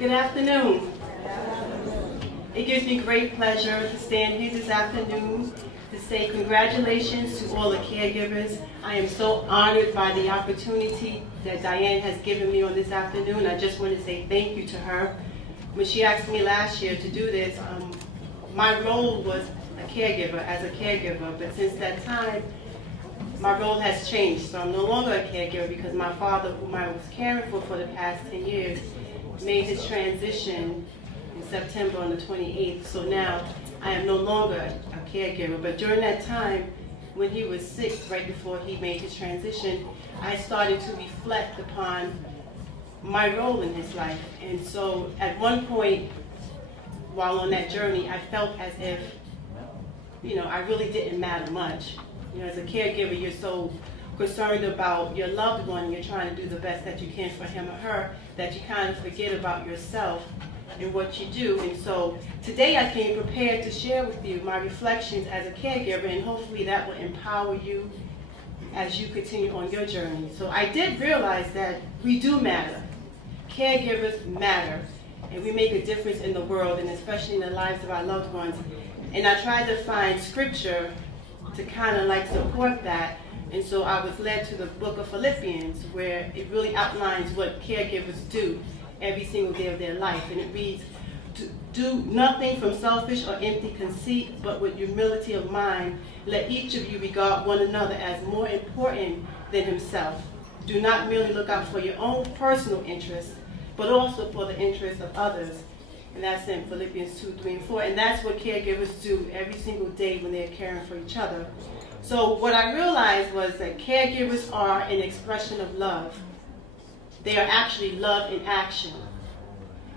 Good afternoon. It gives me great pleasure to stand here this afternoon to say congratulations to all the caregivers. I am so honored by the opportunity that Diane has given me on this afternoon. I just want to say thank you to her. When she asked me last year to do this, my role was as a caregiver, but since that time, my role has changed. So I'm no longer a caregiver because my father, whom I was caring for the past 10 years, made his transition in September on the 28th. So now I am no longer a caregiver. But during that time, when he was sick, right before he made his transition, I started to reflect upon my role in his life. And so at one point, while on that journey, I felt as if, I really didn't matter much. As a caregiver, you're so concerned about your loved one, you're trying to do the best that you can for him or her, that you kind of forget about yourself and what you do. And so today I came prepared to share with you my reflections as a caregiver, and hopefully that will empower you as you continue on your journey. So I did realize that we do matter. Caregivers matter, and we make a difference in the world, and especially in the lives of our loved ones. And I tried to find scripture to kind of support that. And so I was led to the book of Philippians, where it really outlines what caregivers do every single day of their life. And it reads, do nothing from selfish or empty conceit, but with humility of mind, let each of you regard one another as more important than himself. Do not merely look out for your own personal interests, but also for the interests of others. And that's in Philippians 2, 3, and 4. And that's what caregivers do every single day when they're caring for each other. So what I realized was that caregivers are an expression of love. They are actually love in action.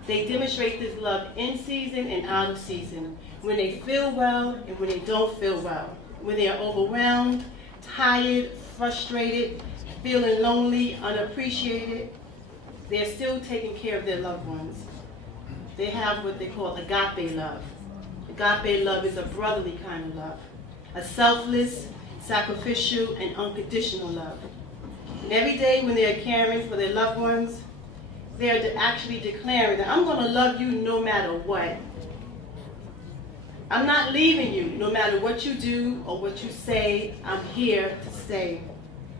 They demonstrate this love in season and out of season, when they feel well and when they don't feel well, when they are overwhelmed, tired, frustrated, feeling lonely, unappreciated. They're still taking care of their loved ones. They have what they call agape love. Agape love is a brotherly kind of love, a selfless, sacrificial, and unconditional love. And every day when they're caring for their loved ones, they're actually declaring that I'm going to love you no matter what. I'm not leaving you no matter what you do or what you say. I'm here to stay.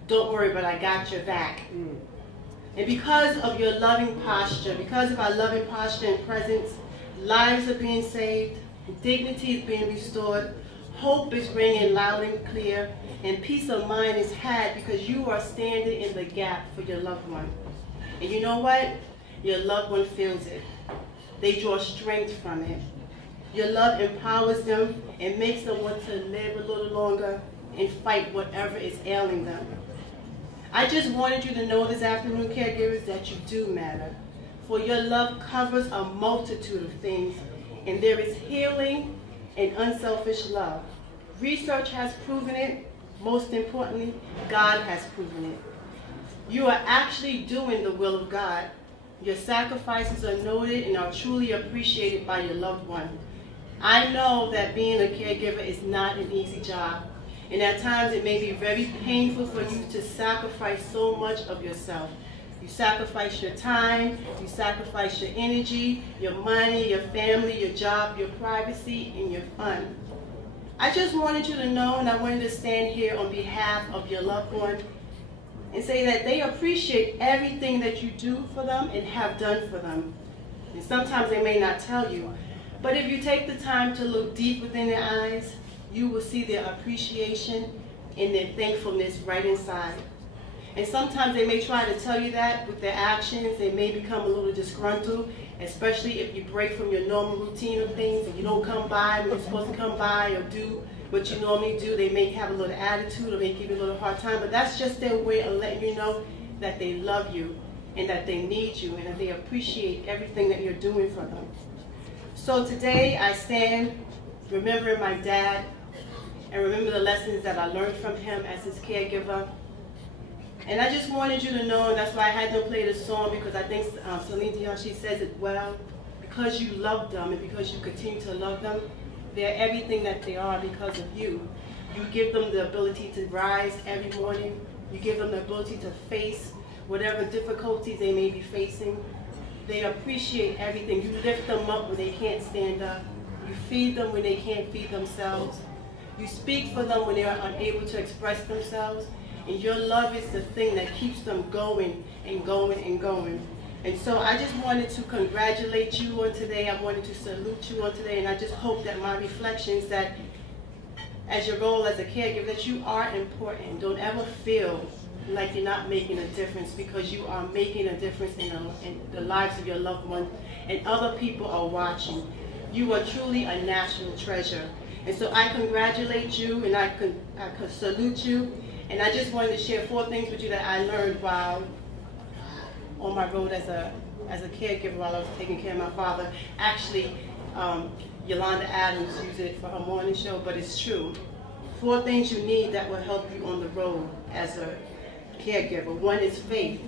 Don't worry, but I got your back. And because of your loving posture, because of our loving posture and presence, lives are being saved, dignity is being restored, hope is ringing loud and clear, and peace of mind is had because you are standing in the gap for your loved one. And you know what? Your loved one feels it. They draw strength from it. Your love empowers them and makes them want to live a little longer and fight whatever is ailing them. I just wanted you to know this afternoon, caregivers, that you do matter. For your love covers a multitude of things, and there is healing and unselfish love. Research has proven it. Most importantly, God has proven it. You are actually doing the will of God. Your sacrifices are noted and are truly appreciated by your loved one. I know that being a caregiver is not an easy job. And at times it may be very painful for you to sacrifice so much of yourself. You sacrifice your time, you sacrifice your energy, your money, your family, your job, your privacy, and your fun. I just wanted you to know, and I wanted to stand here on behalf of your loved one and say that they appreciate everything that you do for them and have done for them. And sometimes they may not tell you, but if you take the time to look deep within their eyes, you will see their appreciation and their thankfulness right inside. And sometimes they may try to tell you that with their actions. They may become a little disgruntled, especially if you break from your normal routine of things and you don't come by when you're supposed to come by or do what you normally do. They may have a little attitude or may give you a little hard time, but that's just their way of letting you know that they love you and that they need you and that they appreciate everything that you're doing for them. So today I stand remembering my dad, and remember the lessons that I learned from him as his caregiver. And I just wanted you to know, and that's why I had to play this song, because I think Celine Dion, she says it well, because you love them and because you continue to love them, they're everything that they are because of you. You give them the ability to rise every morning. You give them the ability to face whatever difficulties they may be facing. They appreciate everything. You lift them up when they can't stand up. You feed them when they can't feed themselves. You speak for them when they are unable to express themselves. And your love is the thing that keeps them going and going and going. And so I just wanted to congratulate you on today. I wanted to salute you on today. And I just hope that my reflections that as your role as a caregiver, that you are important. Don't ever feel like you're not making a difference, because you are making a difference in the lives of your loved ones, and other people are watching. You are truly a national treasure. And so I congratulate you, and I could salute you. And I just wanted to share 4 things with you that I learned while on my road as a caregiver while I was taking care of my father. Actually, Yolanda Adams used it for her morning show, but it's true. 4 things you need that will help you on the road as a caregiver. 1 is faith.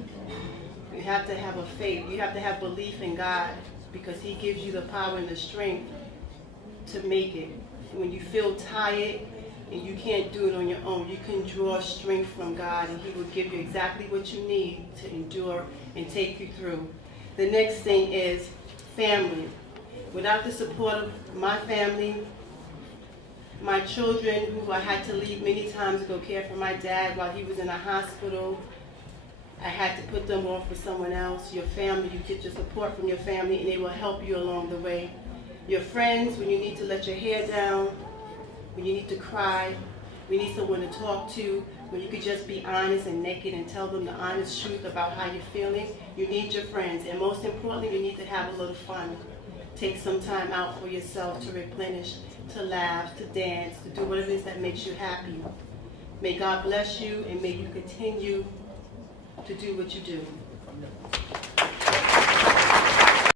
You have to have a faith. You have to have belief in God, because He gives you the power and the strength to make it. When you feel tired and you can't do it on your own, you can draw strength from God, and He will give you exactly what you need to endure and take you through. The next thing is family. Without the support of my family, my children, who I had to leave many times to go care for my dad while he was in a hospital, I had to put them off with someone else. Your family, you get your support from your family, and they will help you along the way. Your friends, when you need to let your hair down, when you need to cry, when you need someone to talk to, when you could just be honest and naked and tell them the honest truth about how you're feeling. You need your friends. And most importantly, you need to have a little fun. Take some time out for yourself to replenish, to laugh, to dance, to do whatever it is that makes you happy. May God bless you, and may you continue to do what you do.